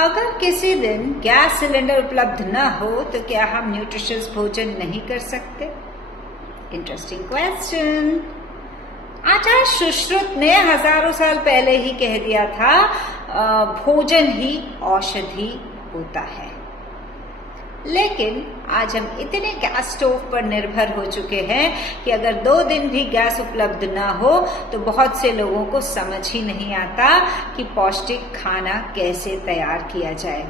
अगर किसी दिन गैस सिलेंडर उपलब्ध न हो तो क्या हम न्यूट्रिशियस भोजन नहीं कर सकते? Interesting question. आचार्य सुश्रुत ने हजारों साल पहले ही कह दिया था, भोजन ही औषधि होता है। लेकिन आज हम इतने गैस स्टोव पर निर्भर हो चुके हैं कि अगर 2 दिन भी गैस उपलब्ध ना हो तो बहुत से लोगों को समझ ही नहीं आता कि पौष्टिक खाना कैसे तैयार किया जाए।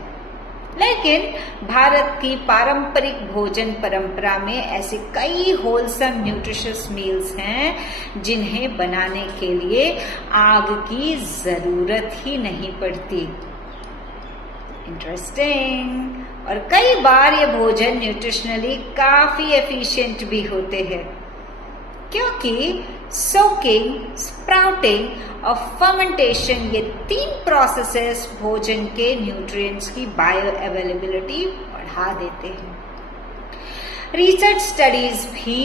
लेकिन भारत की पारंपरिक भोजन परंपरा में ऐसे कई होलसम न्यूट्रिशियस मील्स हैं जिन्हें बनाने के लिए आग की जरूरत ही नहीं पड़ती। इंटरेस्टिंग। और कई बार ये भोजन न्यूट्रिशनली काफी एफिशिएंट भी होते हैं, क्योंकि सोकिंग, स्प्राउटिंग और फर्मेंटेशन, ये 3 प्रोसेसेस भोजन के न्यूट्रिएंट्स की बायो अवेलेबिलिटी बढ़ा देते हैं। रिसर्च स्टडीज भी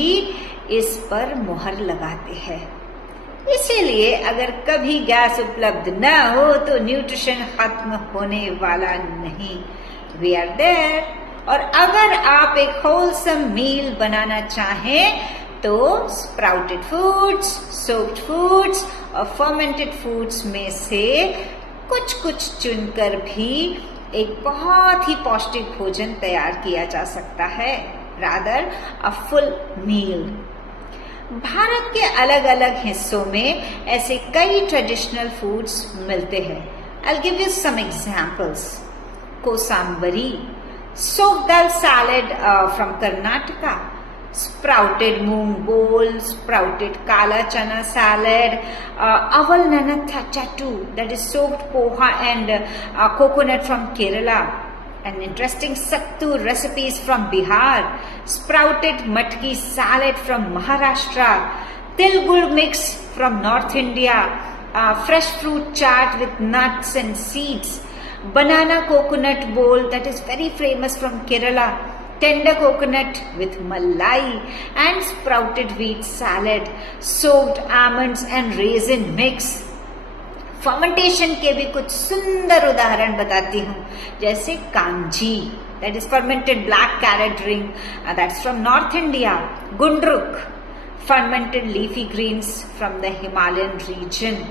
इस पर मुहर लगाते हैं। इसीलिए अगर कभी गैस उपलब्ध न हो तो न्यूट्रिशन खत्म होने वाला नहीं। We are there. और अगर आप एक होलसम मील बनाना चाहें तो स्प्राउटेड फूड्स, सोक्ड फूड्स और फर्मेंटेड फूड्स में से कुछ चुनकर भी एक बहुत ही पौष्टिक भोजन तैयार किया जा सकता है, rather a full meal. Bharat के अलग अलग हिस्सों में ऐसे कई ट्रेडिशनल फूड्स मिलते हैं। I'll give you some examples. कोसांबरी, soaked dal salad from Karnataka, sprouted moong bowl, sprouted kala chana salad, aval nanathattu, that is soaked poha and coconut from Kerala. An interesting sattu recipes from Bihar, sprouted matki salad from Maharashtra, til gul mix from North India, fresh fruit chaat with nuts and seeds, banana coconut bowl that is very famous from Kerala, tender coconut with malai, and sprouted wheat salad, soaked almonds and raisin mix. Fermentation के भी कुछ सुंदर उदाहरण बताती हूँ, जैसे kanji, that is fermented black carrot drink, that's from north India, gundruk, fermented leafy greens from the Himalayan region,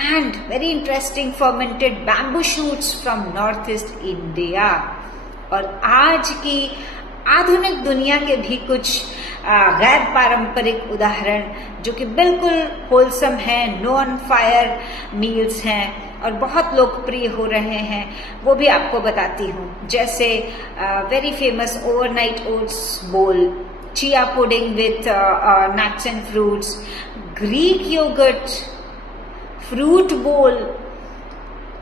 and very interesting fermented bamboo shoots from northeast India. और आज की आधुनिक दुनिया के भी कुछ गैर पारंपरिक उदाहरण जो कि बिल्कुल होलसम हैं, नॉन फायर मील्स हैं और बहुत लोकप्रिय हो रहे हैं, वो भी आपको बताती हूँ। जैसे very famous overnight oats bowl, chia pudding with nuts and fruits, Greek yogurt fruit bowl,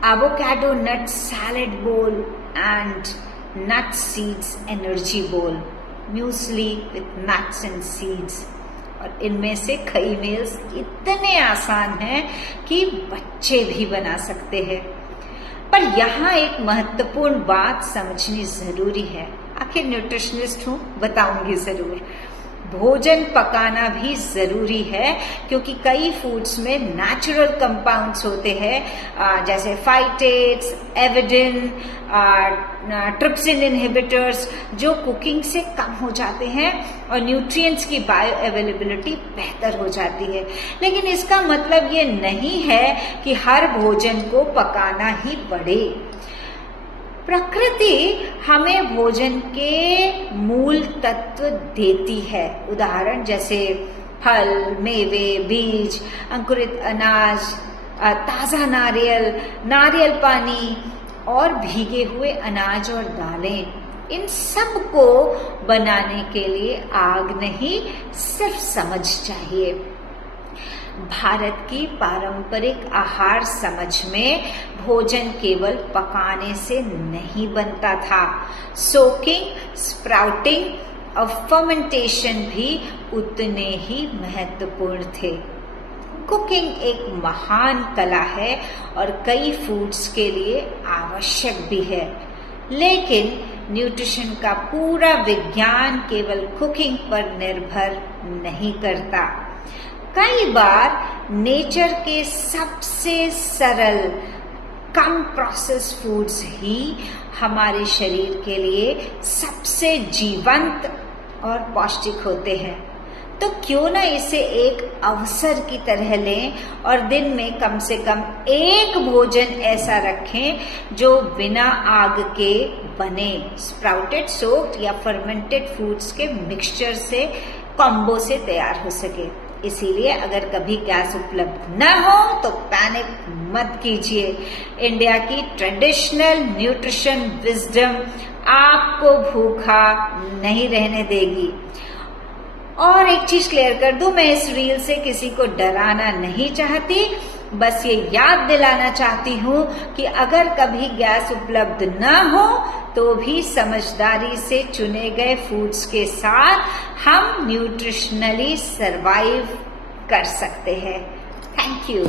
avocado nut salad bowl and nut seeds energy bowl, muesli with nuts and seeds. और इनमें से कई मील्स इतने आसान हैं कि बच्चे भी बना सकते हैं। पर यहाँ एक महत्वपूर्ण बात समझनी जरूरी है। आखिर न्यूट्रिशनिस्ट हूँ, बताऊंगी जरूर। भोजन पकाना भी जरूरी है, क्योंकि कई फूड्स में नेचुरल कंपाउंड्स होते हैं, जैसे फाइटेट्स, एविडिन, ट्रिप्सिन इनहिबिटर्स, जो कुकिंग से कम हो जाते हैं और न्यूट्रिएंट्स की बायो अवेलेबिलिटी बेहतर हो जाती है। लेकिन इसका मतलब ये नहीं है कि हर भोजन को पकाना ही पड़े। प्रकृति हमें भोजन के मूल तत्व देती है, उदाहरण जैसे फल, मेवे, बीज, अंकुरित अनाज, ताजा नारियल, नारियल पानी और भीगे हुए अनाज और दालें। इन सब को बनाने के लिए आग नहीं, सिर्फ समझ चाहिए। भारत की पारंपरिक आहार समझ में भोजन केवल पकाने से नहीं बनता था। सोकिंग, स्प्राउटिंग और फर्मेंटेशन भी उतने ही महत्वपूर्ण थे। कुकिंग एक महान कला है और कई फूड्स के लिए आवश्यक भी है, लेकिन न्यूट्रिशन का पूरा विज्ञान केवल कुकिंग पर निर्भर नहीं करता। कई बार नेचर के सबसे सरल कम प्रोसेस फूड्स ही हमारे शरीर के लिए सबसे जीवंत और पौष्टिक होते हैं। तो क्यों ना इसे एक अवसर की तरह लें और दिन में कम से कम एक भोजन ऐसा रखें जो बिना आग के बने स्प्राउटेड, सोक्ड या फर्मेंटेड फूड्स के मिक्सचर से, कॉम्बो से तैयार हो सके। इसीलिए अगर कभी गैस उपलब्ध न हो तो पैनिक मत कीजिए। इंडिया की ट्रेडिशनल न्यूट्रिशन विजडम आपको भूखा नहीं रहने देगी। और एक चीज क्लियर कर दूं, मैं इस रील से किसी को डराना नहीं चाहती, बस ये याद दिलाना चाहती हूँ कि अगर कभी गैस उपलब्ध न हो तो भी समझदारी से चुने गए फूड्स के साथ हम न्यूट्रिशनली सरवाइव कर सकते हैं। Thank you.